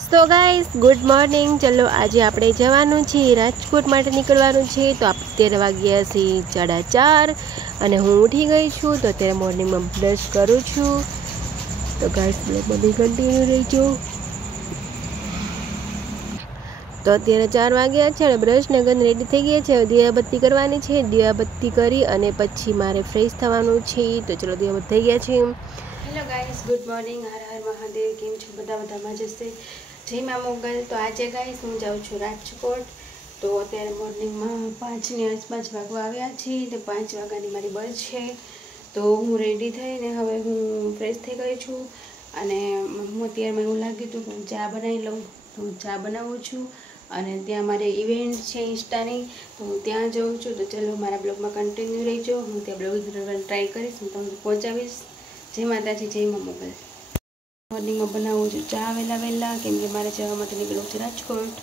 So guys good morning. चलो आज આપણે જવાનું છે રાજકોટ માટે નીકળવાનું છે। તો અત્યારે વાગ્યા છે 4:30 અને હું ઉઠી ગઈ છું। તો અત્યારે મોર્નિંગમાં બ્રશ કરું છું। તો ગાઈસ બ્લોગમાં બી કન્ટિન્યુ રહેજો। તો અત્યારે 4 વાગ્યા છે અને બ્રશ ને ગંદ રેડી થઈ ગયા છે। દીવાબત્તી કરવાની છે। દીવાબત્તી કરી અને પછી મારે ફ્રેશ થવાનું છે। તો ચલો દીવાબત્તી થઈ ગયા છે। Hello guys good morning. હર હર મહાદેવ। કેમ છો બધા? બધામાં જશે જય મા મોગલ। તો આજે ગાઈસ હું જાઉં છું રાજકોટ। તો અત્યારે મોર્નિંગમાં 5ની આસપાસ વાગવા આવ્યા છે। તો 5 વાગ્યાની મારી બસ છે। તો હું રેડી થઈને હવે હું ફ્રેશ થઈ ગઈ છું અને હું અત્યારે એવું લાગ્યું હતું કે હું ચા બનાવી લઉં। તો હું ચા બનાવું છું અને ત્યાં મારે ઇવેન્ટ છે ઇન્સ્ટાની। તો હું ત્યાં જાઉં છું। તો ચલો મારા બ્લોગમાં કન્ટિન્યુ રહેજો। હું ત્યાં બ્લોગ કરવાની ટ્રાય કરીશ, હું તમને પહોંચાડીશ। જય માતાજી જય મા મોગલ। મોર્નિંગમાં બનાવું છું ચા વહેલા કેમ કે મારે જવા માટે નીકળવું છે રાજકોટ।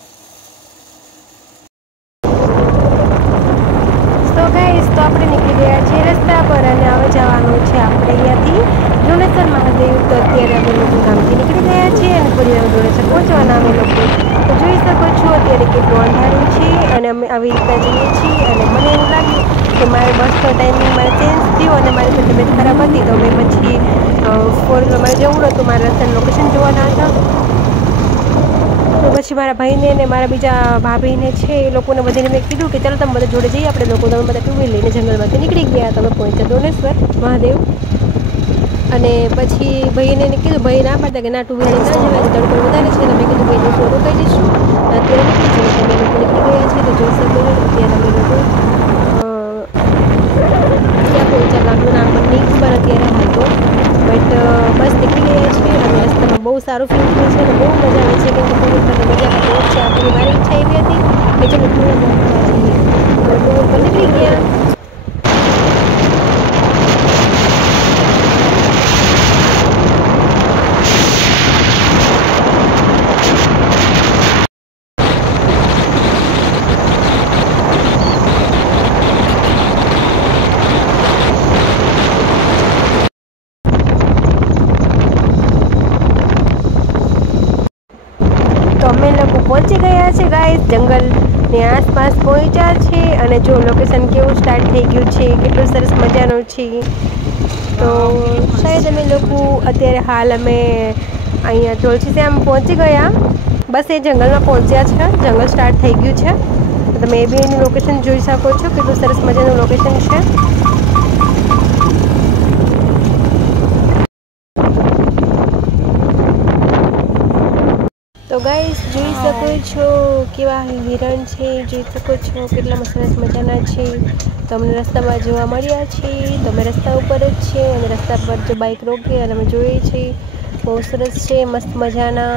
તો ગાઈસ તો આપણે નીકળી ગયા છીએ રસ્તા પર અને હવે જવાનું છે આપણે અહીંયાથી ધોળેસર મહાદેવ। તો અત્યારે અમે લોકો ગામથી નીકળી ગયા છીએ અને ફરી હવે ધોળેસર પહોંચવાના અમે લોકો। તો જોઈ શકો છો અત્યારે કેટલું અંધારું છે અને અમે આવી રીતના જઈએ છીએ અને મને એવું લાગ્યું કે મારે બસનો ટાઈમિંગ મારે ચેન્જ થયો અને મારી તબિયત ખરાબ હતી। તો મેં પછી ફોર વ્હીલર મારે જવું નહોતું, મારે રસ્તાનું લોકેશન જોવાના હતા। તો પછી મારા ભાઈને ને મારા બીજા ભાભીને છે એ લોકોને બધાને મેં કીધું કે ચાલો તમે બધા જોડે જઈએ આપણે લોકો। તમે બધા 2 વ્હીલ લઈને જંગલમાંથી નીકળી ગયા। તમે પહોંચ્યા ધોળેશ્વર મહાદેવ અને પછી ભાઈને કીધું, ભાઈ ના પાડતા કે ના 2 વ્હીલ ના જવાય, તડકો વધારે છે। તો મેં કીધું ભાઈ લોકો રોકાઈ જઈશું। અત્યારે નીકળી જઈએ। તમે લોકો નીકળી ગયા છે। તો જોઈ શકો છો અત્યારે અમે લોકો ક્યાં પહોંચ્યા ગામનું નામ મને નહીં ખબર અત્યારે હાલ તો, બટ બસ નીકળી ગયા છે અને રસ્તામાં બહુ સારું ફીલ થાય છે અને બહુ મજા આવે છે કેમ કે 2 વ્હીલ પર મજા કંઈક ઓર છે। આ ફરી મારી ઈચ્છા એવી હતી કે ચલો 2 વ્હીલ ફરવા જઈએ। તો 2 વ્હીલ પર નીકળી ગયા। તો અમે લોકો પહોંચી ગયા છે ગાઈસ, જંગલની આસપાસ પહોંચ્યા છે અને જો લોકેશન કેવું સ્ટાર્ટ થઈ ગયું છે, કેટલું સરસ મજાનું છે। તો શાયદ અમે લોકો અત્યારે હાલ અમે અહીંયા તુલસીશ્યામ પહોંચી ગયા। બસ એ જંગલમાં પહોંચ્યા છે, જંગલ સ્ટાર્ટ થઈ ગયું છે। તો તમે એ બી એનું લોકેશન જોઈ શકો છો, કેટલું સરસ મજાનું લોકેશન છે। તો ગાઈસ જોઈ શકો છો કેવા હિરણ છે, જોઈ શકો છો કેટલા સરસ મજાના છે। તો અમને રસ્તામાં જોવા મળ્યા છે। તો અમે રસ્તા ઉપર જ છે અને રસ્તા પર જો બાઇક રોકી અને અમે જોઈએ છીએ બહુ સરસ છે, મસ્ત મજાના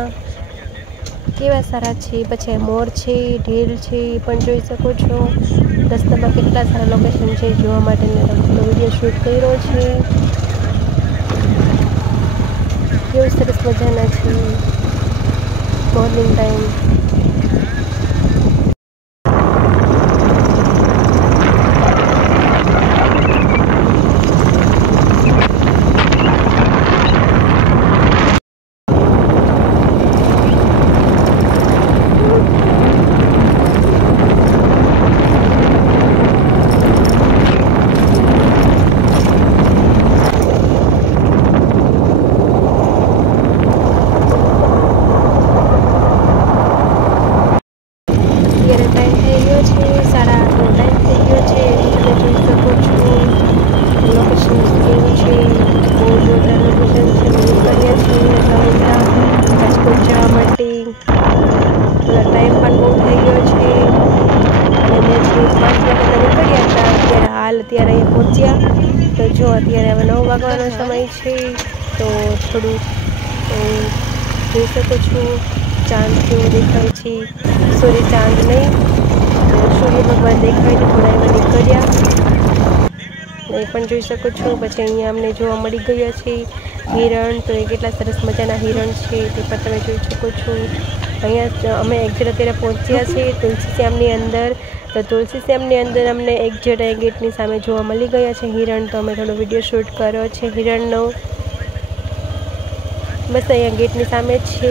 કેવા સારા છે। પછી મોર છે, ઢેલ છે પણ જોઈ શકો છો। રસ્તામાં કેટલા સારા લોકેશન છે જોવા માટે, વિડીયો શૂટ કર્યો છે, કેવું સરસ મજાના છે મોર્નિંગ ટાઈમ। ટાઈમ પણ બહુ થઈ ગયો છે અને અમે જે 5 વાગ્યાના નીકળ્યા હતા અત્યારે હાલ અત્યારે અહીંયા પહોંચ્યા। તો જો અત્યારે હવે 9 વાગવાનો સમય છે। તો થોડું જોઈ શકો છો ચાંદ કેવો દેખાય છે, સોરી ચાંદ નહીં, સૂર્ય ભગવાન દેખાય છે, થોડા એવા નીકળ્યા એ પણ જોઈ શકો છો। પછી અહીંયા અમને જોવા મળી ગયા છે હિરણ। તો એ કેટલા સરસ મજાના હિરણ છે તે પણ તમે જોઈ શકો છો। અહીંયા અમે એક્ઝેક્ટ અત્યારે પહોંચ્યા છીએ તુલસીશ્યામની અંદર। તો તુલસીશ્યામની અંદર અમને એક્ઝેક્ટ ગેટની સામે જોવા મળી ગયા છે હિરણ। તો અમે થોડો વિડીયો શૂટ કર્યો છે હિરણનો। બસ અહીંયા ગેટની સામે જ છે,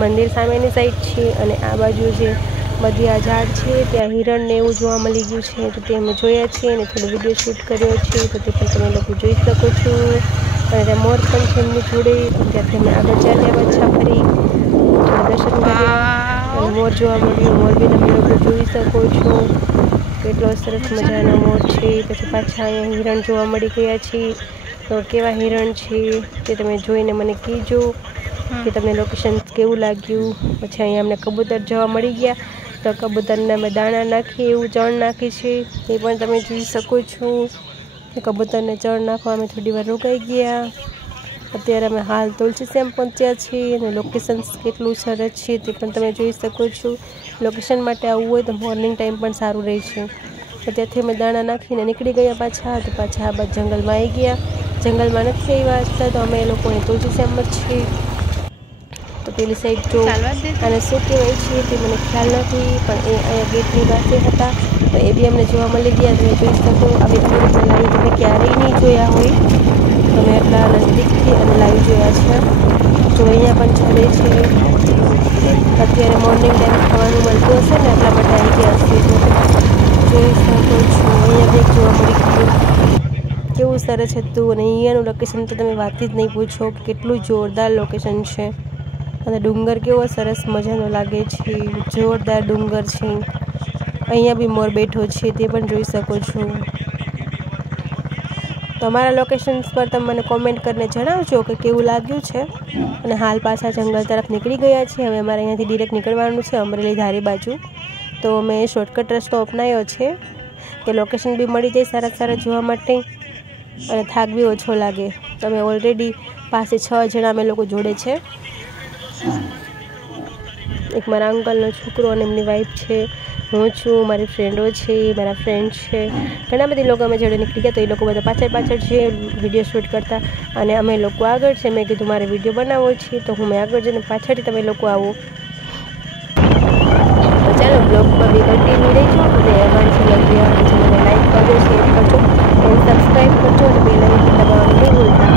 મંદિર સામેની સાઈડ છે અને આ બાજુ જે બધી આ ઝાડ છે ત્યાં હિરણને એવું જોવા મળી ગયું છે, તો તે અમે જોયા છીએ અને થોડો વિડીયો શૂટ કર્યો છે, તો તે પણ તમે લોકો જોઈ શકો છો. અને ત્યાં મોર પણ છે એમની જોડે, ત્યાંથી અમે આગળ ચાલ્યા પાછા ફરી દર્શન કર્યા અને મોર જોવા મળ્યું. મોર બી તમે લોકો જોઈ શકો છો, કેટલો સરસ મજાનો મોર છે. પછી પાછા અહીંયા હિરણ જોવા મળી ગયા છે, તો કેવા હિરણ છે તે તમે જોઈને મને કહેજો કે તમને લોકેશન કેવું લાગ્યું. પછી અહીંયા અમને કબૂતર જોવા મળી ગયા, તો કબૂતરને અમે દાણા નાખીએ એવું ચણ નાખી છે, એ પણ તમે જોઈ શકો છો. કબૂતરને ચણ નાખવા અમે થોડી વાર રોકાઈ ગયા. અત્યારે અમે હાલ તુલસીશ્યામ પહોંચ્યા છીએ અને લોકેશન કેટલું સરસ છે તે પણ તમે જોઈ શકો છો. લોકેશન માટે આવવું હોય તો મોર્નિંગ ટાઈમ પણ સારું રહે છે. તો ત્યાંથી અમે દાણા નાખીને નીકળી ગયા પાછા. તો પાછા આ બાદ જંગલમાં આવી ગયા. જંગલમાં નથી આવ્યા હતા, તો અમે એ લોકો અહીં તુલસીશ્યામ જ છીએ. તો પેલી સાઈડ જો અને શું કહેવાય છે તે મને ખ્યાલ નથી, પણ એ અહીંયા ગેટની પાસે હતા, તો એ બી અમને જોવા મળી ગયા. તમે જોઈ શકો આવી રીતે લાઈવ તમે ક્યારેય નહીં જોયા હોય, તમે એટલા નજીકથી અને લાઈવ જોયા છે. જો અહીંયા પણ ચડે છે, અત્યારે મોર્નિંગ ટાઈમ ખાવાનું મળતું હશે ને એટલા માટે આવી ગયા હશે. જોઈ શકો છો અહીંયા બેગ જોવા મળી ગયું, કેવું સરસ હતું. અને અહીંયાનું લોકેશન તો તમે વાત જ નહીં પૂછો, કેટલું જોરદાર લોકેશન છે. અને ડુંગર કેવો સરસ મજાનો લાગે છે, જોરદાર ડુંગર છે. અહીંયા બી મોર બેઠો છે, તે પણ જોઈ શકો છો. તમારા લોકેશન્સ પર તમે મને કોમેન્ટ કરીને જણાવજો કે કેવું લાગ્યું છે. અને હાલ પાછા જંગલ તરફ નીકળી ગયા છે. હવે અમારે અહીંયાથી ડિરેક્ટ નીકળવાનું છે અમરેલી ધારી બાજુ, તો મેં શોર્ટકટ રસ્તો અપનાવ્યો છે કે લોકેશન બી મળી જાય સારા સારા જોવા માટે અને થાક બી ઓછો લાગે. તમે ઓલરેડી પાસે 6 જણા અમે લોકો જોડે છે, એક મારા અંકલનો છોકરો અને એમની વાઈફ છે, હું છું, મારી ફ્રેન્ડો છે, મારા ફ્રેન્ડ છે, ઘણા બધી લોકો અમે જોડે નીકળી ગયા. તો એ લોકો બધા પાછળ છે વિડીયો શૂટ કરતા અને અમે લોકો આગળ છે. મેં કીધું મારે વિડીયો બનાવવો છે, તો હું મેં આગળ જઈને પાછળથી તમે લોકો આવો. તો ચાલો બ્લોગમાં બી કન્ટિન્યુ રહેજો અને અમારી ચેનલને લાઈક કરજો, શેર કરજો અને સબસ્ક્રાઈબ કરજો અને બેલ આઇકન દબાવવાનું નહીં ભૂલતા.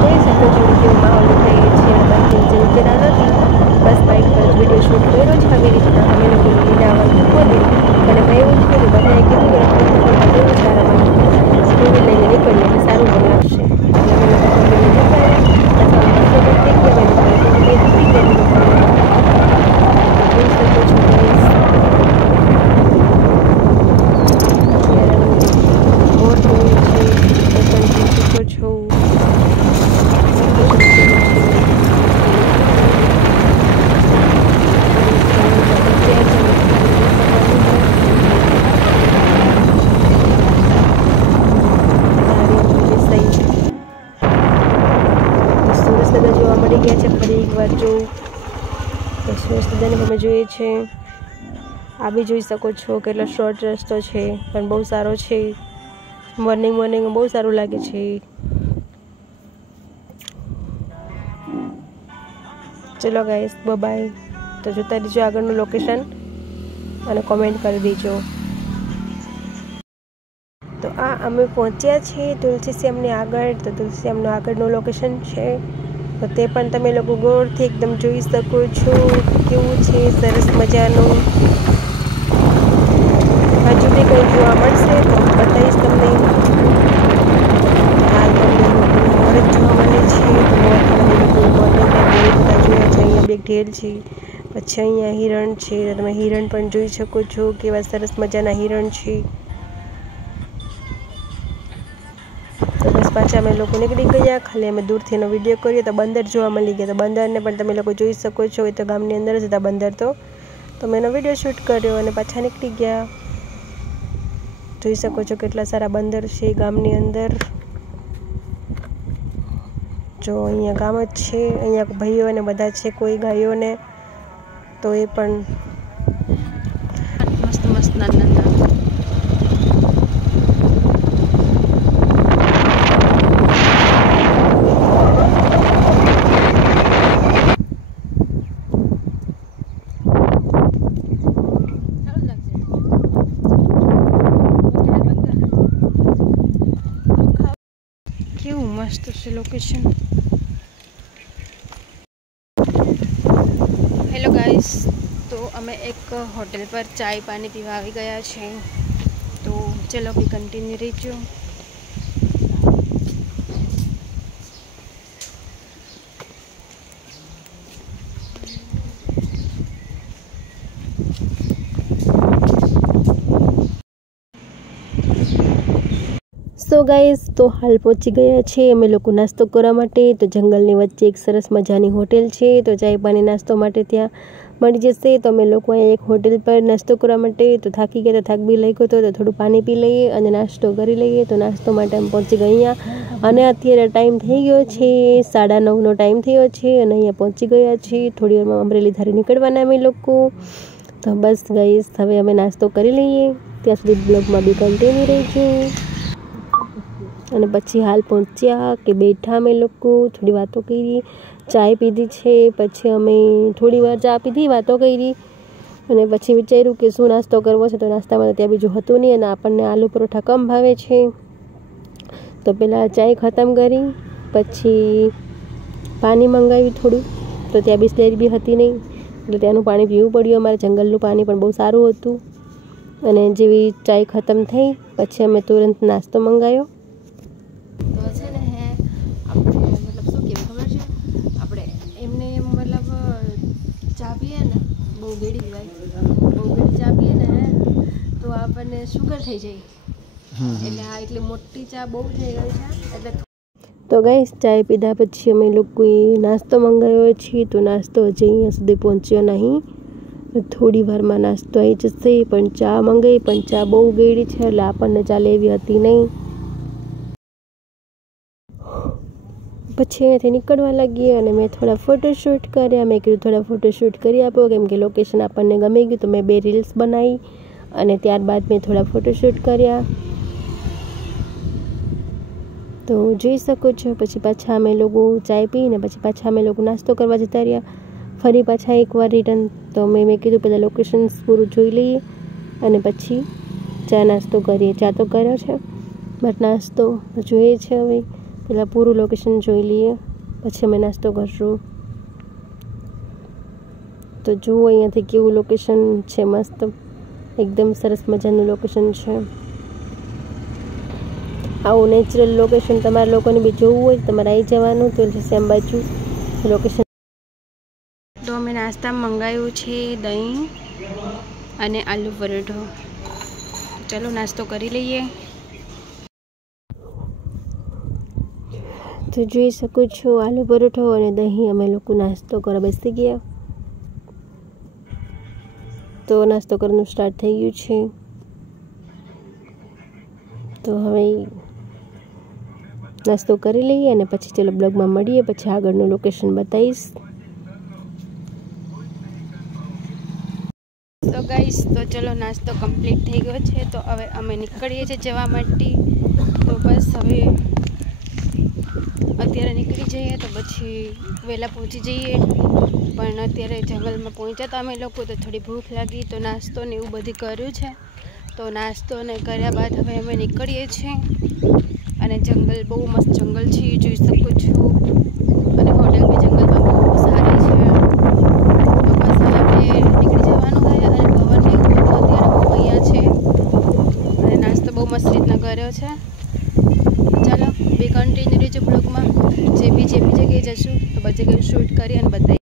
જોઈ શકો છો કેવો માહોલ થઈ છે, બાકી જે ઉતરા નથી, બસ બાઇક પર વિડીયો શૂટ કર્યો છે. આવી રીતના અમે લોકો લીલાવર ખોલી અને મેં એવું જ કીધું, બધાએ કીધું કે એવું સારા માટે સ્કૂલ લઈને નીકળીએ એટલે સારું પણ લાગશે. અને અમે લોકો ફેમિલી નીકળ્યા, અથવા મસ્ત થઈ ગયા, અમે લોકો જોઈ શકો છો guys. અત્યારે મોર જોયું છે, એ પણ જોઈ શકો છો. જોવા મળી ગયા છે. ફરી એકવાર જોઉં તો સુરસદાને તમે જોઈએ છે, આ બી જોઈ શકો છો કેટલો શોર્ટ રસ્તો છે પણ બહુ સારો છે. મોર્નિંગ બહુ સારું લાગે છે. ચલો ગાઈસ, બાય. તો જોતા રહેજો આગળનું લોકેશન અને કોમેન્ટ કરી દેજો. તો આ અમે પહોંચ્યા છીએ તુલસીશ્યામની આગળ. તો તુલસીશ્યામનું આગળનું લોકેશન છે, તો તે પણ તમે લોકો ગૌરથી એકદમ જોઈ શકો છો. કેવું છે સરસ મજાનું. હજુ બી કંઈ જોવા મળશે તો બતાવીશ તમને. હાલ તમને મોર જ જોવા મળે છે, તો મોર પણ અમે લોકો મોર્નિંગ ટાઈમ બહુ બધા જોયા છે. અહીંયા બે ઢેલ છે, પછી અહીંયા હિરણ છે, તમે હિરણ પણ જોઈ શકો છો, કેવા સરસ મજાના હિરણ છે. તો બસ પાછા અમે લોકો નીકળી ગયા. ખાલી અમે દૂરથી એનો વિડીયો કર્યો તો બંદર જોવા મળી ગયા. તો બંદરને પણ તમે લોકો જોઈ શકો છો, એ તો ગામની અંદર જ હતા બંદર. તો મેં એનો વિડીયો શૂટ કર્યો અને પાછા નીકળી ગયા. જોઈ શકો છો કેટલા સારા બંદર છે ગામની અંદર. જો અહીંયા ગામ જ છે, અહીંયા ભાઈઓ ને બધા છે, કોઈ ગાયોને, તો એ પણ મસ્ત નાના મસ્ત છે લોકેશન. હેલો ગાઈસ, તો અમે એક હોટેલ પર ચાય પાણી પીવા આવી ગયા છે. તો ચલો બી કન્ટિન્યુ રહીજો. સો ગાઈસ, તો હાલ પહોંચી ગયા છે અમે લોકો નાસ્તો કરવા માટે. તો જંગલની વચ્ચે એક સરસ મજાની હોટેલ છે. તો ચાય પાણી નાસ્તો માટે ત્યાં મળી જશે. તો અમે લોકો અહીંયા એક હોટેલ પર નાસ્તો કરવા માટે તો થાકી ગયા, તો થાક બી લાગ્યો હતો, તો થોડું પાણી પી લઈએ અને નાસ્તો કરી લઈએ. તો નાસ્તો માટે અમે પહોંચી ગયા અહીંયા, અને અત્યારે ટાઈમ થઈ ગયો છે 9:30નો ટાઈમ થયો છે અને અહીંયા પહોંચી ગયા છીએ. થોડી વારમાં અમરેલી ધારી નીકળવાના અમે લોકો. તો બસ ગાઈસ, હવે અમે નાસ્તો કરી લઈએ. ત્યાં સુધી બ્લોગમાં બી કન્ટિન્યુ રહેજો. અને પછી હાલ પહોંચ્યા કે બેઠા અમે લોકો, થોડી વાતો કરી, ચાય પીધી છે. પછી અમે થોડી વાર ચા પીધી, વાતો કરી, અને પછી વિચાર્યું કે શું નાસ્તો કરવો છે. તો નાસ્તામાં ત્યાં બીજું હતું નહીં, અને આપણને આલુ પરોઠા કમ ભાવે છે. તો પહેલાં ચાય ખતમ કરી, પછી પાણી મંગાવ્યું થોડું. તો ત્યાં બિસ્લેરી બી હતી નહીં, એટલે ત્યાંનું પાણી પીવું પડ્યું. અમારે જંગલનું પાણી પણ બહુ સારું હતું. અને જેવી ચાય ખતમ થઈ પછી અમે તુરંત નાસ્તો મંગાવ્યો. તો છે ને આપણે મતલબ શું કહેવાય ખબર છે, આપણે એમને એમ મતલબ ચા પીએ ને બહુ ગેડી ચા પીએ ને તો આપણને શુગર થઈ જાય. એટલે આ એટલી મોટી ચા બહુ થઈ ગઈ છે એટલે. તો ગાઈસ, ચાય પીધા પછી અમે લોકોએ નાસ્તો મંગાવ્યો છે. તો નાસ્તો હજી અહીંયા સુધી પહોંચ્યો નહીં. થોડી વારમાં નાસ્તો આવી જશે. પણ ચા મંગાવી, પણ ચા બહુ ગેડી છે એટલે આપણને ચાલે એવી હતી નહીં. પછી અહીંયાથી નીકળવા લાગીએ અને મેં થોડા ફોટોશૂટ કર્યા. મેં કીધું થોડા ફોટોશૂટ કરી આપો, કેમ કે લોકેશન આપણને ગમી ગયું. તો મેં 2 રીલ્સ બનાવી અને ત્યારબાદ મેં થોડા ફોટોશૂટ કર્યા. તો જોઈ શકો છો. પછી પાછા અમે લોકો ચાય પીને પછી પાછા અમે લોકો નાસ્તો કરવા જતા રહ્યા. ફરી પાછા એકવાર રિટર્ન. તો મેં કીધું પહેલાં લોકેશન પૂરું જોઈ લઈએ અને પછી ચા નાસ્તો કરીએ. ચા તો કર્યો છે, બટ નાસ્તો જોઈએ છે. હવે પહેલાં પૂરું લોકેશન જોઈ લઈએ, પછી અમે નાસ્તો કરશું. તો જુઓ અહીંયાથી કેવું લોકેશન છે, મસ્ત એકદમ સરસ મજાનું લોકેશન છે. આવું નેચરલ લોકેશન તમારા લોકોને બી જોવું હોય તમારે આવી જવાનું. તો સેમ બાજુ લોકેશન. તો અમે નાસ્તામાં મંગાવ્યું છે દહીં અને આલુ પરોઠો. ચલો નાસ્તો કરી લઈએ. તો જોઈ શકો છો, આલુ પરોઠો અને દહીં અમે લોકો નાસ્તો કરવા બેસી ગયા. તો નાસ્તો કરવાનું સ્ટાર્ટ થઈ ગયું છે. તો હવે નાસ્તો કરી લઈએ અને પછી ચલો બ્લોગમાં મળીએ. પછી આગળનું લોકેશન બતાવીશ. તો ગાઈસ, તો ચલો નાસ્તો કમ્પ્લીટ થઈ ગયો છે. તો હવે અમે નીકળીએ છીએ જવા માટે. તો બસ હવે અત્યારે નીકળી જઈએ તો પછી વહેલા પહોંચી જઈએ. પણ અત્યારે જંગલમાં પહોંચ્યા હતા અમે લોકો, તો થોડી ભૂખ લાગી. તો નાસ્તો ને એવું બધું કર્યું છે. તો નાસ્તો ને કર્યા બાદ હવે અમે નીકળીએ છીએ. અને જંગલ બહુ મસ્ત જંગલ છે, જોઈ શકો છો. અને હોટેલ બી જંગલમાં બહુ સારી છે. તો બસ હવે આપણે નીકળી જવાનું હોય. અને પવન ને એવું બધું અત્યારે બહુ અહીંયા છે. અને નાસ્તો બહુ મસ્ત રીતના કર્યો છે. ચાલો બી કન્ટિન્યુ રહેજો બ્લોગમાં. જે બી જગ્યાએ જશું તો બધી જગ્યાએ શૂટ કરી અને બતાવી.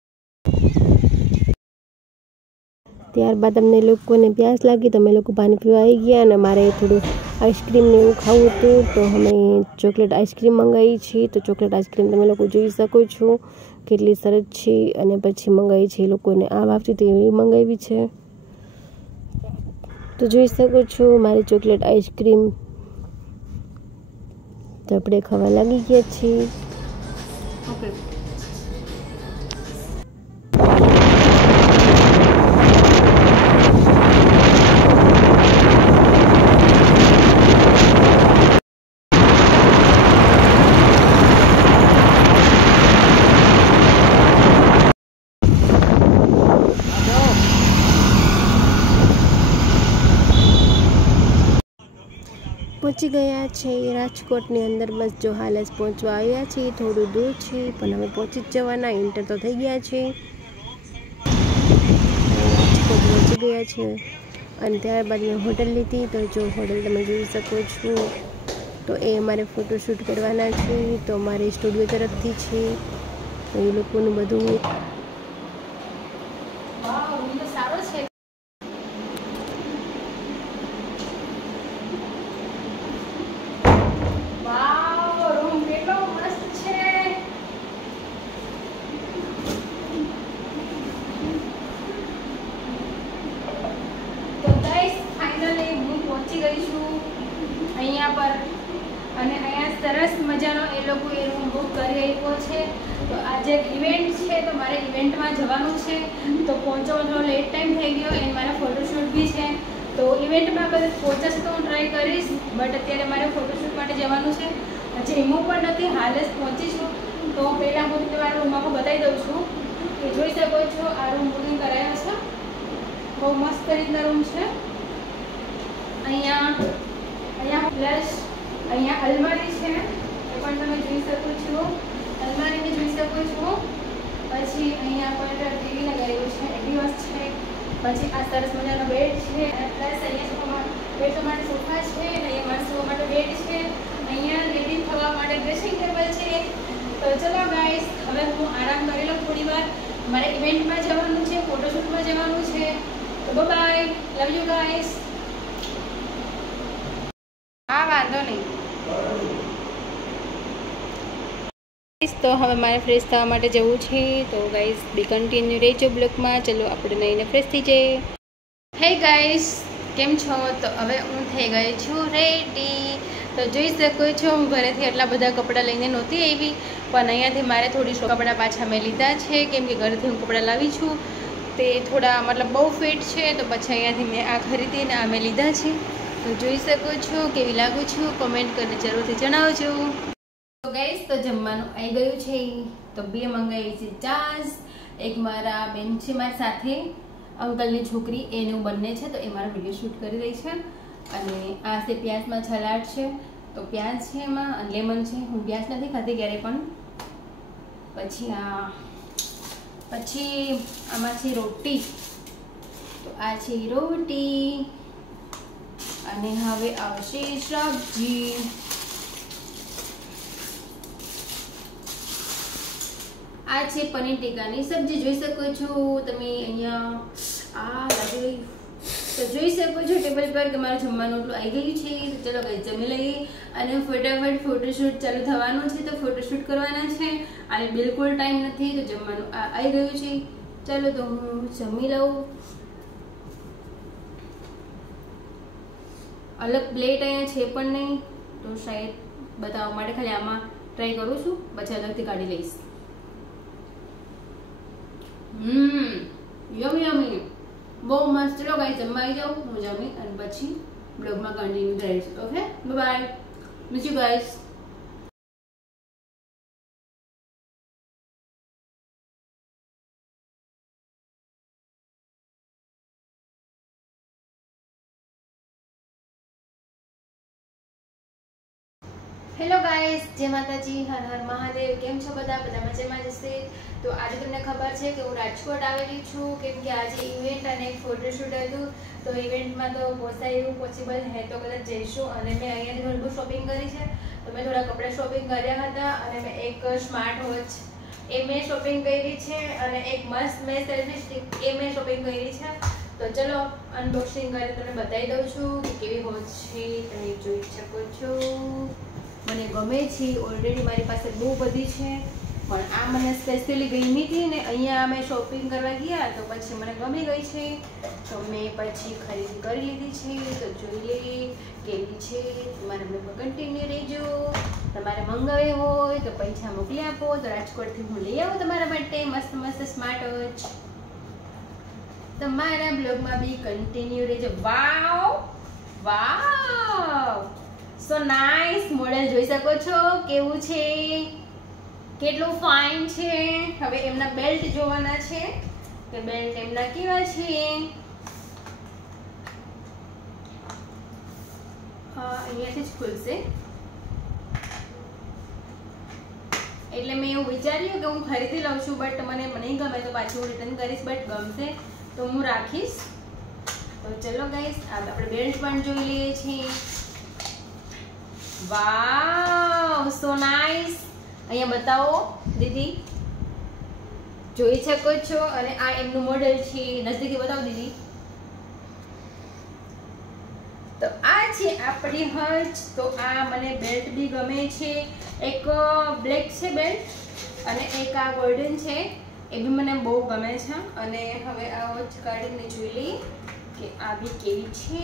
ત્યારબાદ અમને લોકોને પ્યાસ લાગી તો અમે લોકો પાણી પીવા આવી ગયા. અને મારે થોડું આઈસ્ક્રીમ ને એવું ખાવું હતું, તો અમે ચોકલેટ આઈસ્ક્રીમ મંગાવી છે. તો ચોકલેટ આઈસ્ક્રીમ તમે લોકો જોઈ શકો છો કેટલી સરસ છે. અને પછી મંગાવી છે એ લોકોને આ વાવતી તો એવી મંગાવી છે. તો જોઈ શકો છો મારી ચોકલેટ આઈસ્ક્રીમ. તો આપણે ખાવા લાગી ગયા છીએ. પહોંચી ગયા છે રાજકોટની અંદર. બસ જો હાલ જ પહોંચવા આવ્યા છીએ. થોડું દૂર છે પણ હવે પહોંચી જ જવાના. એન્ટર તો થઈ ગયા છે. ગયા છે અને ત્યારબાદ મેં હોટલ લીધી. તો જો હોટલ તમે જોઈ શકો છો, તો એ અમારે ફોટોશૂટ કરવાના છે. તો અમારે સ્ટુડિયો તરફથી છે, તો એ લોકોનું બધું સારો છે. અહીંયા પર અને અહીંયા સરસ મજાનો એ લોકો એ રૂમ બુક કરી આપ્યો છે. તો આજે એક ઇવેન્ટ છે, તો મારે ઇવેન્ટમાં જવાનું છે. તો પહોંચવાનો થોડો લેટ ટાઈમ થઈ ગયો અને મારા ફોટોશૂટ બી છે. તો ઇવેન્ટમાં કદાચ પહોંચશે તો હું ટ્રાય કરીશ, બટ અત્યારે મારે ફોટોશૂટ માટે જવાનું છે. હજી રિમૂવ પણ નથી, હાલ જ પહોંચી છું. તો પહેલાં હું તમારા રૂમ આખો બતાવી દઉં છું કે જોઈ શકો છો. આ રૂમ બુકિંગ કરાયો છે, બહુ મસ્ત રીતના રૂમ છે. અહીંયા પ્લસ અહીંયા અલમારી છે, એ પણ તમે જોઈ શકો છો. અલમારી બી જોઈ શકો છો. પછી અહીંયા પણ ટીવી લગાવ્યું છે, એડિયોસ છે. પછી આ સરસ મજાનો બેડ છે, પ્લસ અહીંયા બેડ માટે સોફા છે, અહીંયા માણસો માટે બેડ છે. અહીંયા રેડી થવા માટે ડ્રેસિંગ ટેબલ છે. તો ચલો ગાઈસ, હવે હું આરામ કરી લઉં થોડી વાર. મારે ઇવેન્ટમાં જવાનું છે, ફોટોશૂટમાં જવાનું છે. તો બાય, લવ યુ ગાઈસ. હા, વાંધો નહીં. તો હવે મારે ફ્રેશ થવા માટે જવું છે. તો ગાઈસ બી કન્ટિન્યુ રહેજો બ્લોગમાં. ચલો આપણે નહીને ફ્રેશ થઈ જઈએ. હે ગાઈસ, કેમ છો? તો હવે હું થઈ ગઈ છું રેડી. તો જોઈ શકો છો, હું ઘરેથી આટલા બધા કપડાં લઈને નહોતી આવી, પણ અહીંયાથી મારે થોડી કપડાં પાછા મેં લીધા છે, કેમ કે ઘરેથી હું કપડાં લાવી છું. તે થોડા મતલબ બહુ ફિટ છે, તો પછી અહીંયાથી મેં આ ખરીદીને આ મેં લીધા છે. તો જોઈ શકો છો કેવી લાગુ છું, કોમેન્ટ કરીને જરૂરથી જણાવજો. તો ગાઈસ, તો જમવાનું આવી ગયું છે. તો બે મંગાવી છે ચાસ. એક મારા બેન છે મારી સાથે, અંકલની છોકરી, એનું બંને છે. તો એ મારો વિડીયો શૂટ કરી રહી છે. અને આ છે પ્યાઝમાં સલાડ છે. તો પ્યાઝ છે એમાં અને લેમન છે. હું પ્યાઝ નથી ખાતી ક્યારેય પણ. પછી આમાં છે રોટી. તો આ છે રોટી અને હવે આવશે સબ્જી. આ છે પનીર ટીકાની સબ્જી. જોઈ શકો છો તમે અહીંયા આ લાગી. તો જોઈ શકો છો ટેબલ પર કે મારું જમવાનું એટલું આવી ગયું છે. તો ચલો ગાઈસ જમી લઈએ અને ફટાફટ ફોટોશૂટ ચાલુ થવાનું છે. તો ફોટોશૂટ કરવાના છે અને બિલકુલ ટાઈમ નથી. તો જમવાનું આ આવી ગયું છે. ચાલો તો હું જમી લઉં. અલગ પ્લેટ અહીંયા છે પણ નહીં, તો શાયદ બતાવવા માટે ખાલી આમાં ટ્રાય કરું છું, પછી અલગથી કાઢી લઈશ. યમી યમી, બહુ મસ્ત. ચલો ગાઈસ જમવા આવી જાઉં, હું જમી અને પછી બ્લોગમાં કન્ટિન્યુ કરીશું. Okay, bye, miss you guys. Hello guys, જય માતાજી, હર હર મહાદેવ. કેમ છો બધા? બધા મજામાં જશે. તો આજે તમને ખબર છે કે હું રાજકોટ આવેલી છું, કેમ કે આજે ઇવેન્ટ અને એક ફોટોશૂટ હતું. તો ઇવેન્ટમાં તો પહોંચાય એવું પોસિબલ હે તો કદાચ જઈશું. અને મેં અહીંયાથી ઘણું શોપિંગ કરી છે. તો મેં થોડા કપડાં શોપિંગ કર્યા હતા અને મેં એક સ્માર્ટ વોચ એ મેં શોપિંગ કરી છે અને એક મસ્ત મેં સેલ્ફી સ્ટિક એ મેં શોપિંગ કરી છે. તો ચલો અનબોક્સિંગ કરી તમને બતાવી દઉં છું કે કેવી વોચ છે. તમે જોઈ શકો છો, મને ગમે છે. ઓલરેડી મારી પાસે બહુ બધી છે, પણ આ મને સ્પેશિયલી ગમી હતી ને અહીંયા અમે શોપિંગ કરવા ગયા તો પછી મને ગમી ગઈ છે. તો મેં પછી ખરીદી કરી લીધી છે. તો જોઈ લઈએ કેવી છે. તમારે બ્લોગમાં કન્ટિન્યુ રહેજો. તમારે મંગાવી હોય તો પૈસા મોકલી આપો, તો રાજકોટથી હું લઈ આવું તમારા માટે મસ્ત મસ્ત સ્માર્ટ વોચ. તમારા બ્લોગમાં બી કન્ટિન્યુ રહેજો. વાવ વાવ, સો નાઇસ. મોડેલ જોઈ શકો છો કેવું છે, કેટલું ફાઇન છે. હવે એમના બેલ્ટ જોવાના છે કે બેલ્ટ એમના કેવા છે. અહીંયાથી જ ખુલશે. એટલે મેં એવું વિચાર્યું કે હું ખરીદી લઉં છું, બટ મને નહીં ગમે તો પાછું રિટર્ન કરીશ. બટ ગમશે તો હું રાખીશ. તો ચલો ગાઈસ આપણે બેલ્ટ પણ જોઈ લઈએ છીએ. વાવ સો નાઇસ. અહીંયા બતાવો દીદી, જોઈ શકો છો. અને આ એમનું મોડેલ છે, નજદીકથી બતાવો દીદી. તો આ છે આપણી હર્ચ. તો આ મને બેલ્ટ બી ગમે છે. એક બ્લેક છે બેલ્ટ અને એક આ ગોલ્ડન છે, એ બી મને બહુ ગમે છે. અને હવે આ વોચ કાઢીને જોઈ લઈએ કે આ બી કેવી છે.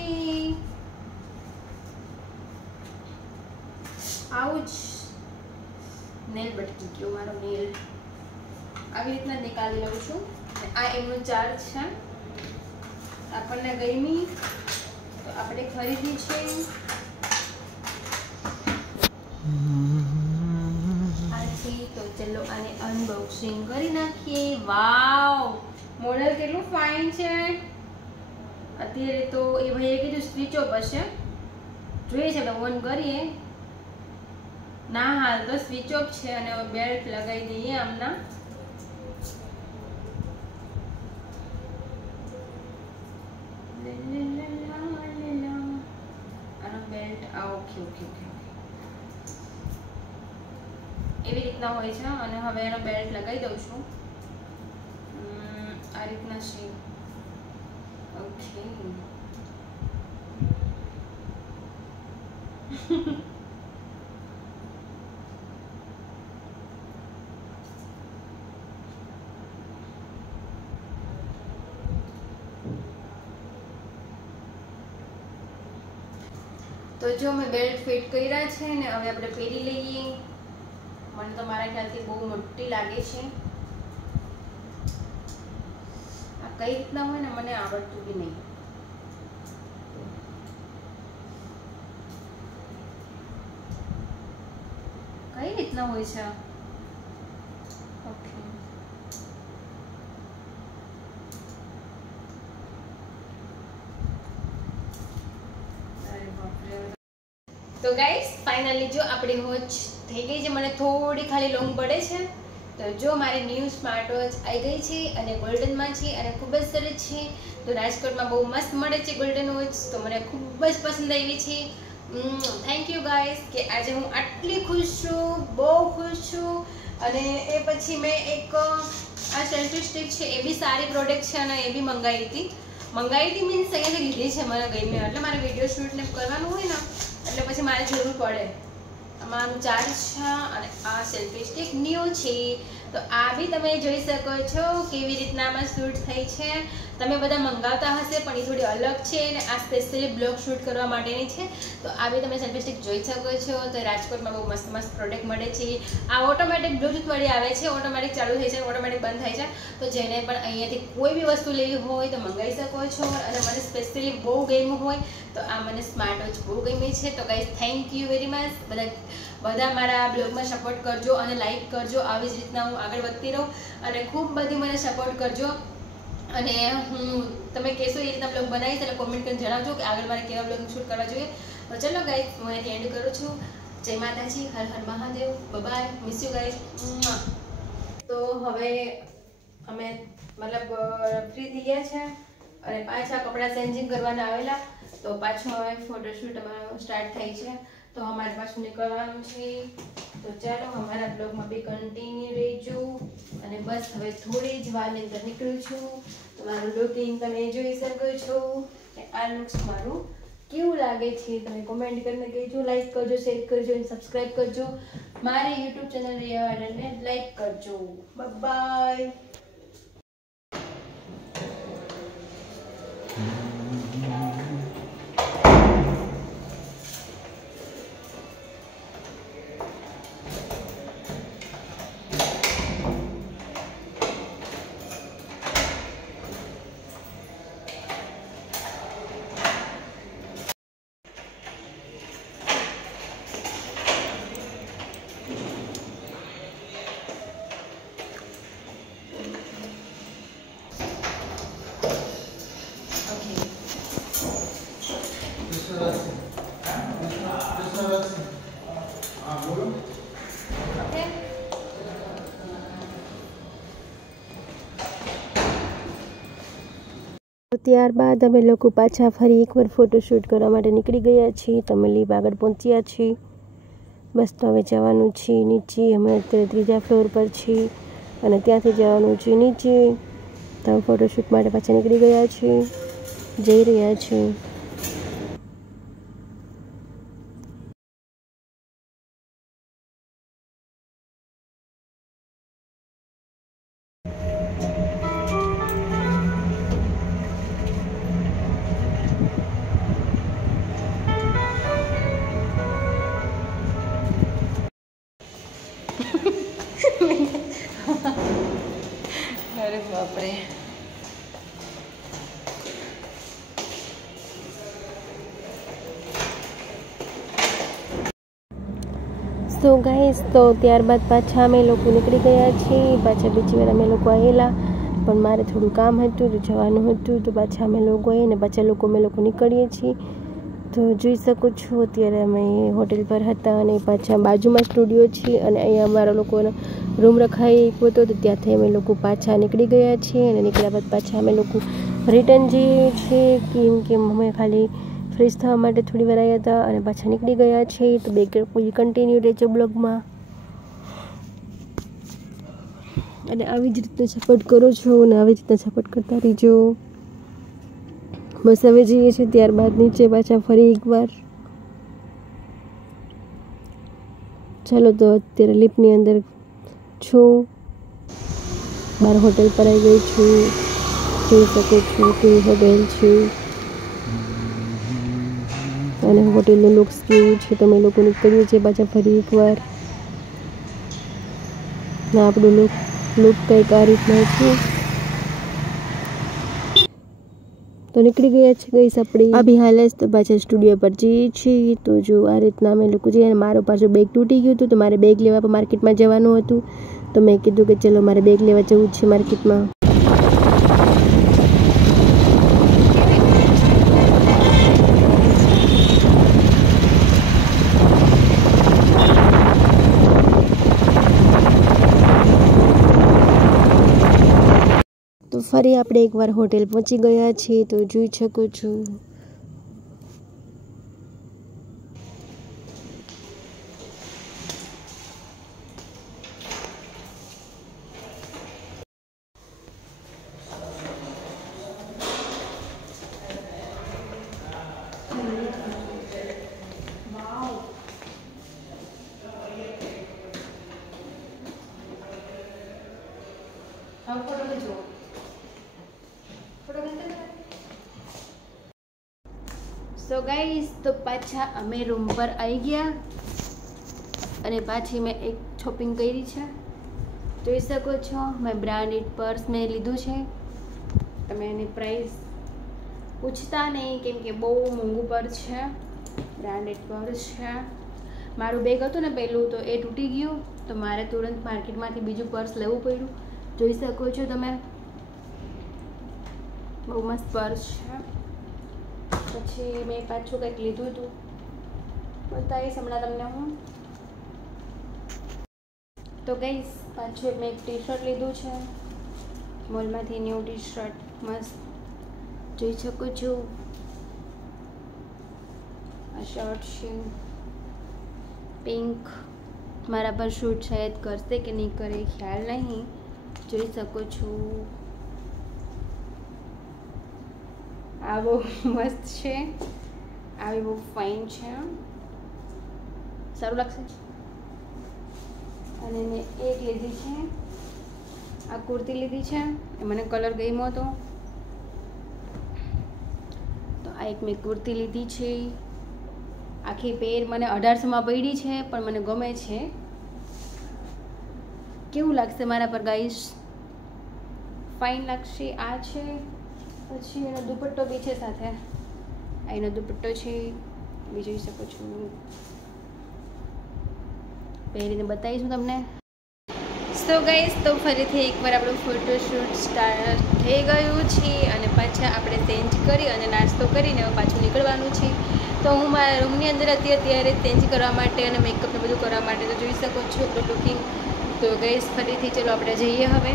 આવું જ નેલ બટકી ગયો મારો નેલ. આવી રીતના નીકાળી લઉં છું. આ એમનું ચાર્જ છે. આપણને ગમી તો આપણે ખરીદી છે. તો ચલો આને અનબોક્સિંગ કરી નાખીએ. વાવ મોડેલ કેટલું ફાઇન છે. અત્યારે તો એ ભાઈએ કીધું સ્વિચ ઓફ હશે, જોઈએ છે આપણે ઓન કરીએ. ના હાલ તો સ્વિચ ઓફ છે. અને હવે બેલ્ટ લગાવી દઈએ આમના. આનો બેલ્ટ ઓકે ઓકે ઓકે એવી રીતના હોય છે. અને હવે એનો બેલ્ટ લગાવી દઉં છું. આ રીતના છે. ઓકે તો જો મેં બેલ્ટ ફિટ કર્યા છે ને હવે આપણે પહેરી લઈએ. મને તો મારા ખ્યાલથી બહુ મોટી લાગે છે. આ કઈ રીતના હોય ને મને આવડતું બી નહીં. કઈ રીતના હોય છે? ઓકે તો ગાઈસ ફાઇનલી જો આપણી વોચ થઈ ગઈ છે. મને થોડી ખાલી લોંગ પડે છે. તો જો મારી ન્યૂ સ્માર્ટ વોચ આવી ગઈ છે અને ગોલ્ડનમાં છે અને ખૂબ જ સરસ છે. તો રાજકોટમાં બહુ મસ્ત મળે છે ગોલ્ડન વોચ. તો મને ખૂબ જ પસંદ આવી છે. થેન્ક યુ ગાઈસ કે આજે હું આટલી ખુશ છું, બહુ ખુશ છું. અને એ પછી મેં એક આ સેલ્ફી સ્ટિક છે, એ બી સારી પ્રોડક્ટ છે અને એ બી મંગાવી હતી મીન્સ અહીંયાથી લીધી છે. મને ગઈ એટલે મારે વિડીયો શૂટ ને કરવાનું હોય ને એટલે પછી મારે જરૂર પડે. આમાં ચાર્જ છે અને આ સેલ્ફી સ્ટિક ન્યૂ છે. તો આ બી તમે જોઈ શકો છો કેવી રીતના આમાં શૂટ થઈ છે. તમે બધા મંગાવતા હશે પણ એ થોડી અલગ છે અને આ સ્પેશિયલી બ્લોગ શૂટ કરવા માટેની છે. તો આ બી તમે સેલ્ફી સ્ટિક જોઈ શકો છો. તો રાજકોટમાં બહુ મસ્ત મસ્ત પ્રોડક્ટ મળે છે. આ ઓટોમેટિક બ્લૂટૂથ વાળી આવે છે. ઓટોમેટિક ચાલુ થઈ જાય, ઓટોમેટિક બંધ થાય છે. તો જેને પણ અહીંયાથી કોઈ બી વસ્તુ લેવી હોય તો મંગાવી શકો છો. અને મને સ્પેશિયલી બહુ ગમ્યું હોય તો આ મને સ્માર્ટ વોચ બહુ ગમી છે. તો guys thank you very much. બધા મારા બ્લોગમાં સપોર્ટ કરજો અને લાઈક કરજો. આવી જ રીતના હું આગળ વધતી રહું અને ખૂબ બધી મને સપોર્ટ કરજો. અને તમે કહેશો એ રીતના બ્લોગ બનાવીશ એટલે કોમેન્ટ કરીને જણાવજો કે આગળ મારે કેવા બ્લોગ શૂટ કરવા જોઈએ. તો ચલો ગાઈઝ હું અહીંથી એન્ડ કરું છું. જય માતાજી, હર હર Mahadev, bye, miss you guys. તો હવે અમે મતલબ ફ્રી થઈ ગયા છે અને પાછા કપડાં ચેન્જિંગ કરવાના આવેલા. તો પાછું હવે ફોટોશૂટ અમારો સ્ટાર્ટ થાય છે. તો અમારે પાછું નીકળવાનું છે. તો ચાલો અમારા બ્લોગમાં બી કન્ટિન્યુ રહેજો. અને બસ હવે થોડી જ વારની અંદર નીકળું છું. તો મારું રૂટીન તમે જોઈ શકો છો કે આ લુક્સ મારું કેવું લાગે છે. તમે કોમેન્ટ કરીને કહેજો, લાઈક કરજો, શેર કરજો અને સબસ્ક્રાઈબ કરજો. મારી યુટ્યુબ ચેનલ રિયાવાળાને લાઈક કરજો. બાય. Okay. ત્યારબાદ અમે લોકો પાછા ફરી એકવાર ફોટોશૂટ કરવા માટે નીકળી ગયા છીએ. તો અમે લીપ આગળ પહોંચ્યા છીએ. બસ તો હવે જવાનું છે નીચે. અમે અત્યારે 3જા ફ્લોર પર છીએ અને ત્યાંથી જવાનું છે નીચે. તો ફોટોશૂટ માટે પાછા નીકળી ગયા છીએ, જઈ રહ્યા છીએ. અરે બાપરે. સો ગાઈસ, તો ત્યારબાદ પાછા અમે લોકો નીકળી ગયા છીએ. પાછા બીજી વાર અમે લોકો આવેલા, પણ મારે થોડું કામ હતું તો જવાનું હતું. તો પાછા અમે લોકો આવીને પાછા અમે લોકો નીકળીએ છીએ. તો જોઈ શકો છો અત્યારે અમે હોટેલ પર હતા અને પાછા બાજુમાં સ્ટુડિયો છે અને અહીંયા અમારા લોકોનો રૂમ રખાઈ આપ્યો હતો. તો ત્યાંથી અમે લોકો પાછા નીકળી ગયા છીએ અને નીકળ્યા બાદ પાછા અમે લોકો રિટર્ન જઈએ છીએ, કેમ કે અમે ખાલી ફ્રેશ થવા માટે થોડી વાર આવ્યા હતા અને પાછા નીકળી ગયા છે. તો બે કન્ટિન્યુ રહેજો બ્લોગમાં અને આવી જ રીતે સપોર્ટ કરો છો અને આવી જ રીતે સપોર્ટ કરતા રહીજો. બસ હવે જઈએ છીએ ત્યારબાદ નીચે પાછા ફરી એકવાર. ચાલો, તો અત્યારે લિફ્ટની અંદર છું, બહાર હોટેલ પર આવી ગઈ છું. જોઈ શકો છો કેવી હોટેલ છે અને હોટેલનું લુક્સ કેવું છે. તમે લોકો નીકળીએ છીએ પાછા ફરી એકવાર. આપણું લુક કંઈક આ રીતના છે. તો નીકળી ગયા છે ગઈસ આપણે અભી હાલ તો પાછા સ્ટુડિયો પર જઈએ છીએ. તો જો આ રીતના અમે લોકો જઈએ. મારો પાછો બેગ તૂટી ગયું હતું તો મારે બેગ લેવા માર્કેટમાં જવાનું હતું. તો મેં કીધું કે ચલો મારે બેગ લેવા જવું છે માર્કેટમાં. તો ફરી આપણે એકવાર હોટેલ પહોંચી ગયા છીએ. તો જોઈ શકો છો સો ગાઈસ, તો પાછા અમે રૂમ પર આવી ગયા અને પાછી મેં એક શોપિંગ કરી છે. જોઈ શકો છો મેં બ્રાન્ડેડ પર્સ મેં લીધું છે. તમે એની પ્રાઇસ પૂછતા નહીં, કેમ કે બહુ મોંઘું પર્સ છે, બ્રાન્ડેડ પર્સ છે. મારું બેગ હતું ને પહેલું, તો એ તૂટી ગયું. તો મારે તુરંત માર્કેટમાંથી બીજું પર્સ લેવું પડ્યું. જોઈ શકો છો તમે, બહુ મસ્ત પર્સ છે. પછી મેં પાછું કંઈક લીધું હતું, બતાવીશ હમણાં તમને હું. તો ગાઈસ, પાછું મેં એક ટી શર્ટ લીધું છે મોલમાંથી, ન્યૂ ટી શર્ટ મસ્ત જોઈ શકો છો. આ શર્ટ છે પિંક. મારા પર શૂટ શાયદ કરશે કે નહીં કરે ખ્યાલ નહીં. જોઈ શકો છો આ બહુ મસ્ત છે, આવી બહુ ફાઇન છે, સારું લાગશે. અને મેં એક લીધી છે, આ કુર્તી લીધી છે, એ મને કલર ગમ્યો હતો. તો આ એક મેં કુર્તી લીધી છે. આખી પેર મને 1800માં પડી છે, પણ મને ગમે છે. કેવું લાગશે મારા પર ગાઈસ? ફાઇન લાગશે. આ છે. પછી એનો દુપટ્ટો બી છે સાથે. આ એનો દુપટ્ટો છે, બી જોઈ શકો છો. પહેરીને બતાવીશું તમને. સો ગાઈસ, તો ફરીથી એકવાર આપણું ફોટોશૂટ સ્ટાર્ટ થઈ ગયું છે અને પાછા આપણે ચેન્જ કરી અને નાસ્તો કરીને પાછું નીકળવાનું છે. તો હું મારા રૂમની અંદર હતી અત્યારે ચેન્જ કરવા માટે અને મેકઅપને બધું કરવા માટે. તો જોઈ શકો છો આપણું લુકિંગ. તો ગાઈસ, ફરીથી ચલો આપણે જઈએ હવે.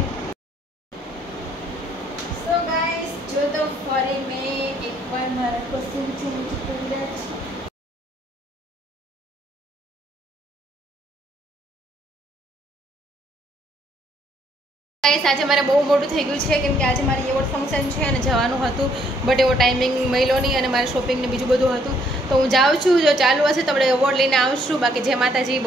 સો ગાઈસ, જો તો ફરી મેં એકવાર મારા કોસ્ચ્યુમ ચેન્જ કર્યા છે. આજે મારે બહુ મોટું થઈ ગયું છે કેમ કે આજે મારે એવોર્ડ ફંક્શન છે અને જવાનું હતું બટ એવો ટાઈમિંગ મળ્યો નહીં અને મારે શોપિંગ ને બીજું બધું હતું તો હું જાઉં છું. જો ચાલુ હશે તો આપણે એવોર્ડ લઈને આવશું. બાકી જય માતાજી.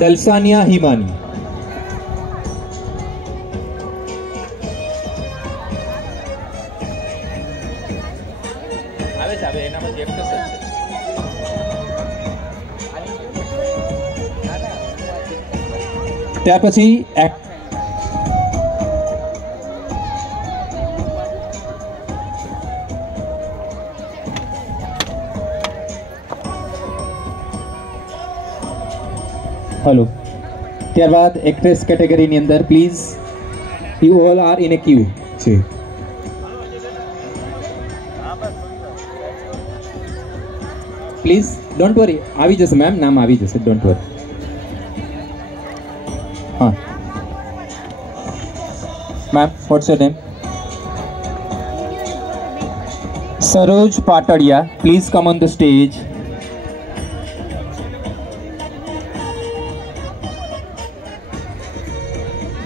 દલસાનિયા હિમાની. ત્યાર પછી हेलो ત્યારબાદ એક્ટ્રેસ કેટેગરીની અંદર please you all are in a queue છે. પ્લીઝ ડોન્ટ વરી, આવી જશે મેમ, નામ આવી જશે, ડોન્ટ વરી. હા ma'am, what's your name? Saroj Patadiya, please come on the stage.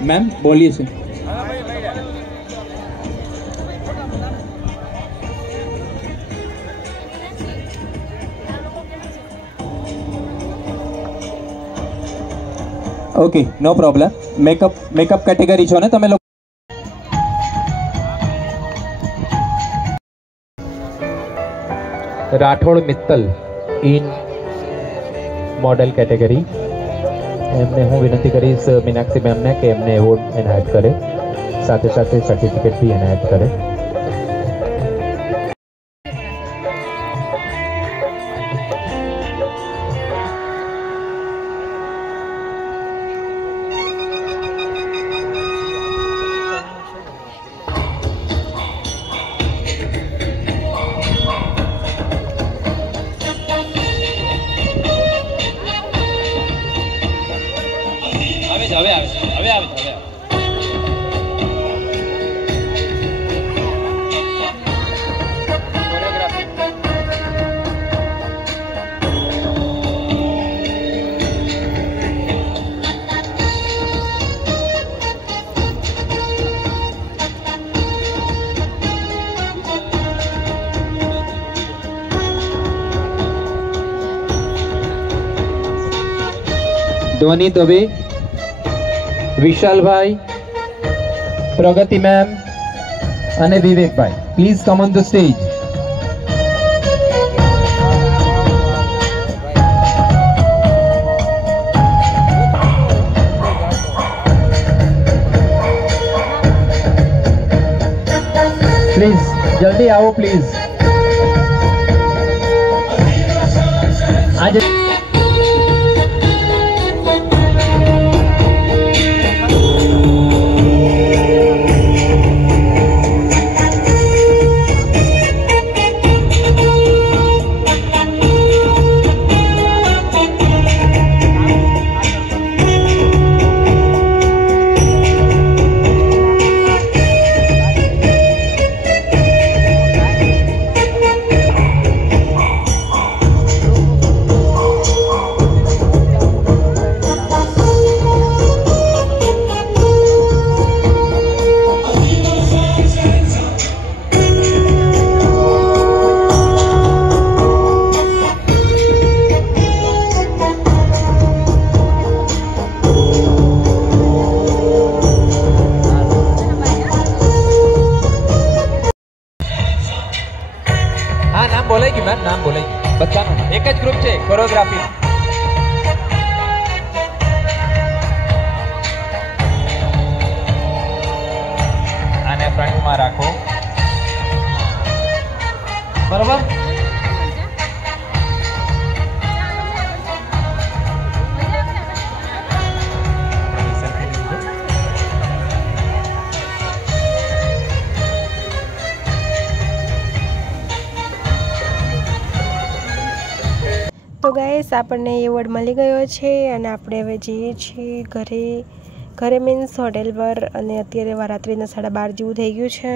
Ma'am बोलिए sir. Okay no problem. Makeup category छो ने तमे लोग. Rathod Mittal in model category. એમને હું વિનંતી કરીશ મીનાક્ષી મેમને કે એમને એવોર્ડ એનાયત કરે, સાથે સાથે સર્ટિફિકેટ બી એનાયત કરે. ધ્વનિ દવે, વિશાલભાઈ, પ્રગતિ મેમ અને વિવેકભાઈ, please come on the stage. Please જલ્દી આવો પ્લીઝ. આજે હા નામ બોલાઈ ગયું મેમ, નામ બોલાઈ ગયું બધાનું. એક જ ગ્રુપ છે કોરિયોગ્રાફી. આને ફ્રન્ટમાં રાખો બરોબર. તો ગાઈસ આપણને એવોર્ડ મળી ગયો છે અને આપણે હવે જઈએ છીએ ઘરે મીન્સ હોટેલ પર. અને અત્યારે રાત્રિના 12:30 જેવું થઈ ગયું છે.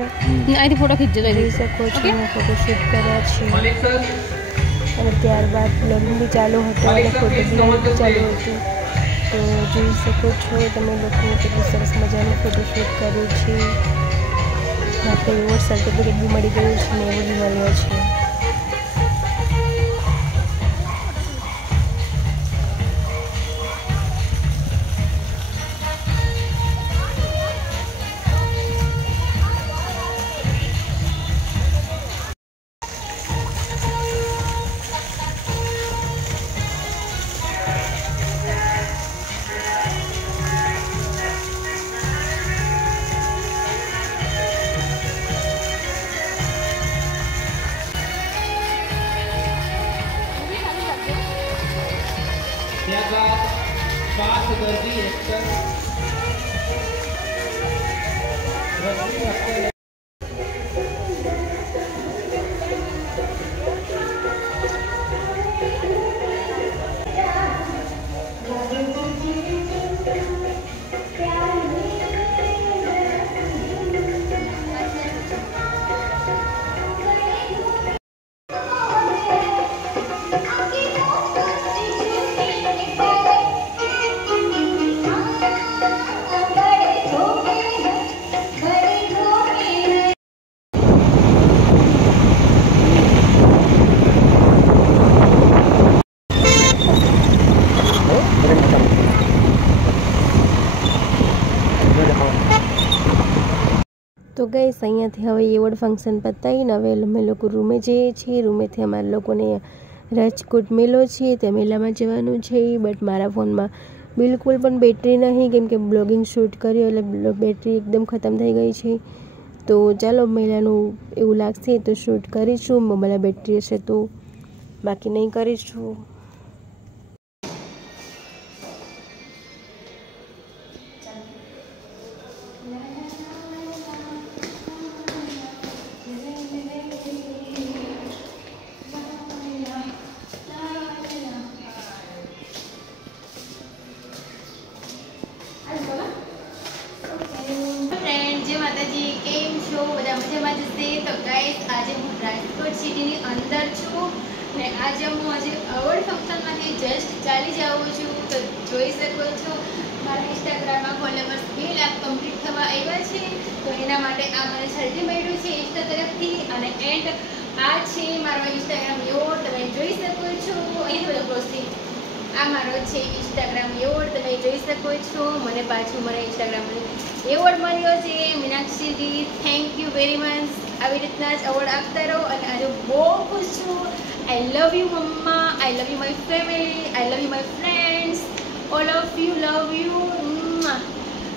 અહીંથી ફોટો ખીચજો જોઈ શકો છો ફોટોશૂટ કર્યા છે અને ત્યારબાદ બ્લોગિંગ બી ચાલુ હતો અને ફોટો બી ચાલુ હતું. તો જોઈ શકો છો તમે લોકો કેટલું સરસ મજાનું ફોટોશૂટ કર્યું છે. આપણે એવોર્ડ સર્ટિફિકેટ બી મળી ગયું છે ને એવોર્ડ બી મળ્યો છે. ત્યારબાદ 5 દર્દી એક્ટર તો ગાઈસ અહીંયાથી હવે એવોર્ડ ફંક્શન પતાવીને હવે અમે લોકો રૂમે જઈએ છીએ. રૂમેથી અમારા લોકોને રાજકોટ મેળો છે તે મેળામાં જવાનું છે. બટ મારા ફોનમાં બિલકુલ પણ બેટરી નહીં, કેમ કે બ્લોગિંગ શૂટ કર્યો એટલે બેટરી એકદમ ખતમ થઈ ગઈ છે. તો ચાલો મેળાનું એવું લાગશે તો શૂટ કરીશું, મોબાઈલ બેટરી હશે તો, બાકી નહીં કરીશું. આજે હું રાજકોટ સિટીની અંદર છું ને આજે હું એવોર્ડ ફંક્શનમાંથી જસ્ટ ચાલી જાઉં છું. તો જોઈ શકો છો મારા ઇન્સ્ટાગ્રામમાં ફોલોવર્સ 2 લાખ કમ્પ્લીટ થવા આવ્યા છે. તો એના માટે આ મને સર્ટી મળ્યું છે ઇન્સ્ટા તરફથી. અને એન્ડ આ છે મારો ઇન્સ્ટાગ્રામ એવોર્ડ, તમે જોઈ શકો છો. અહીં બધો પોસ્ટિંગ આ મારો છે ઇન્સ્ટાગ્રામ એવોર્ડ, તમે જોઈ શકો છો. મને ઇન્સ્ટાગ્રામ એવોર્ડ મળ્યો છે. મીનાક્ષીજી થેન્ક યુ વેરી મચ. આવી રીતના જ એવોર્ડ આપતા રહો. અને આજે બહુ ખુશ છું. આઈ લવ યુ મમ્મા, I love you my family, I love you my friends, all of you love you.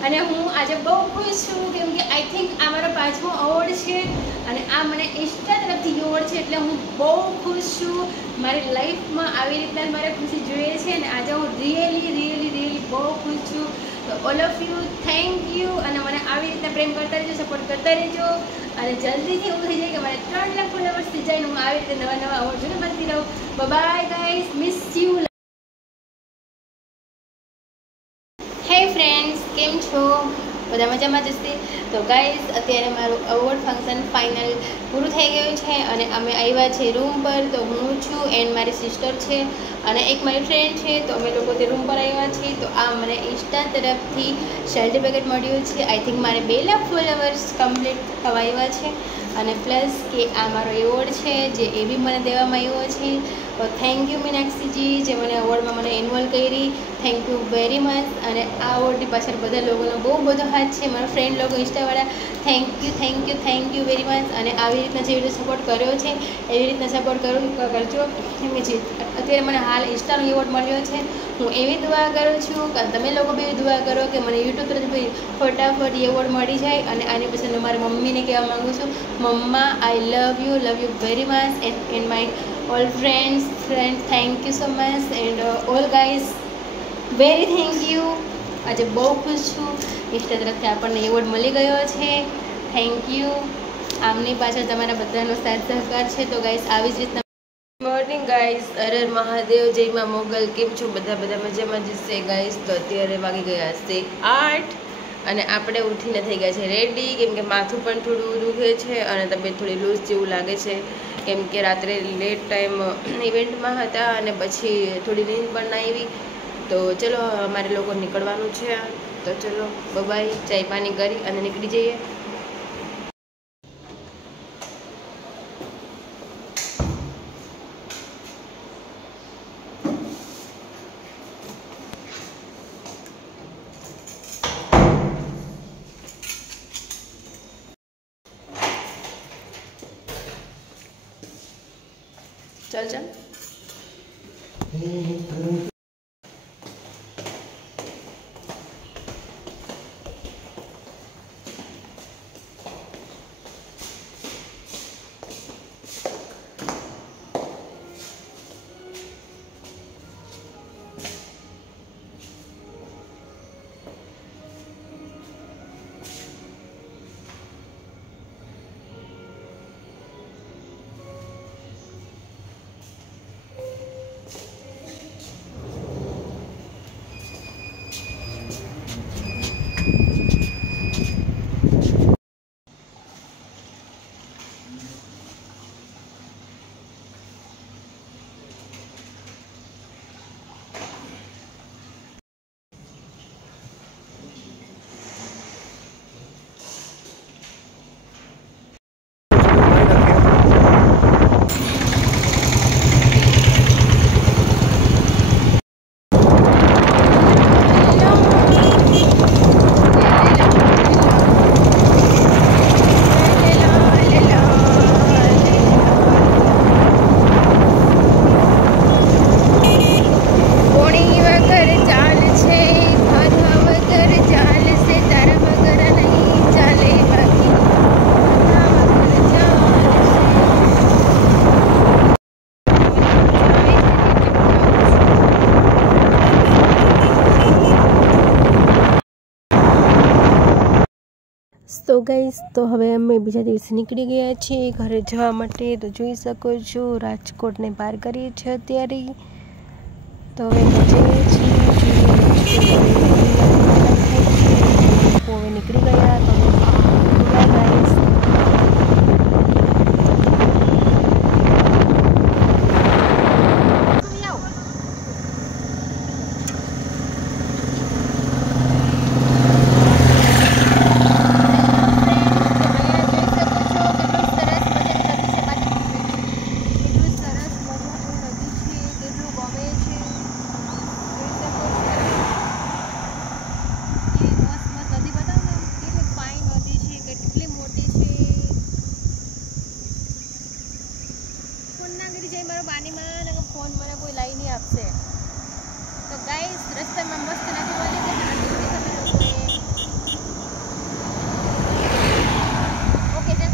અને હું આજે બહુ ખુશ છું કેમ કે આઈ થિંક આ મારો 5મો એવોર્ડ છે અને આ મને ઇન્સ્ટા તરફથી એવોર્ડ છે, એટલે હું બહુ ખુશ છું. મારી લાઈફમાં આવી રીતના મારે ખુશી જોઈએ છે અને આજે હું રિયલી બહુ ખુશ છું. તો all of you thank you. અને મને આવી રીતના પ્રેમ કરતા રહેજો, સપોર્ટ કરતા રહેજો. અને જલ્દીથી એવું થઈ જાય કે મારે 3 લાખ ફોલોવર્સ થઈ જાય ને હું આવી રીતે નવા એવોર્ડ જોઈને મળતી રહું. Bye guys, miss you. હે ફ્રેન્ડ્સ, કેમ છો? બધા મજામાં જશે. તો ગાઈસ અત્યારે મારું એવોર્ડ ફંક્શન ફાઇનલ પૂરું થઈ ગયું છે અને અમે આવ્યા છે રૂમ પર. તો હું છું એન્ડ મારી સિસ્ટર છે અને એક મારી ફ્રેન્ડ છે. તો અમે લોકો તે રૂમ પર આવ્યા છીએ. તો આ મને ઇન્સ્ટા તરફથી સર્ટિફિકેટ મળ્યું છે. આઈ થિંક મારે 2 લાખ ફોલોવર્સ કમ્પ્લીટ થવા આવ્યા છે. અને પ્લસ કે આ મારો એવોર્ડ છે જે એ બી મને દેવામાં આવ્યો છે. તો થેન્ક યુ મીનાક્ષીજી જે મને એવોર્ડમાં મને ઇન્વોલ્વ કરી. Thank you very much. અને આ એવોર્ડની પાછળ બધા લોકોનો બહુ બધો હાથ છે, મારા ફ્રેન્ડ લોકો ઇન્સ્ટાવાળા. Thank you very much. અને આવી રીતના જેવી રીતે સપોર્ટ કર્યો છે એવી રીતના સપોર્ટ કરજો. કેમ કે અત્યારે મને હાલ ઇન્સ્ટાનો એવોર્ડ મળ્યો છે. હું એવી દુઆ કરું છું કે તમે લોકો બી દુઆ કરો કે મને યુટ્યુબ તરફથી ફટાફટ એવોર્ડ મળી જાય. અને આની પછી હું મારી મમ્મીને કહેવા માગું છું, મમ્મા I love you very much. And my all friends thank you so much. And all guys very thank you. આજે બહુ ખુશ છું. ઇન્સ્ટા તરફથી આપણને એવોર્ડ મળી ગયો છે. Thank you. આમની પાછળ તમારા બધાનો સાથ સહકાર છે. તો ગાઈઝ આવી જ રીતના મોર્નિંગ ગાઈસ, હર મહાદેવ, જય માં મોગલ. કેમ છો બધા મજામાં જ છે ગાઈસ. તો અત્યારે વાગી ગયા છે 8 અને આપણે ઉઠીને થઈ ગયા છે રેડી. કેમ કે માથું પણ થોડું દુખે છે અને તબિયત થોડી લૂઝ જેવું લાગે છે. કેમ કે રાત્રે લેટ ટાઈમ ઇવેન્ટમાં હતા અને પછી થોડી નીંદ પણ ના આવી. તો ચલો અમારે લોકો નીકળવાનું છે. તો ચલો બાય, ચાય પાણી કરી અને નીકળી જઈએ. ચાલ તો ગાઈસ, તો હવે અમે બીજા દિવસે નીકળી ગયા છીએ ઘરે જવા માટે. તો જોઈ શકો છો રાજકોટને પાર કરીએ છીએ અત્યારે. તો હવે જઈએ છીએ, હવે નીકળી ગયા. તો ગાઈસ ફોન મને કોઈ લાવી નહીં આપશે. તો ગાઈસ રસ્તામાં મસ્ત નથી મળી ગઈ. ઓકે ચાલ.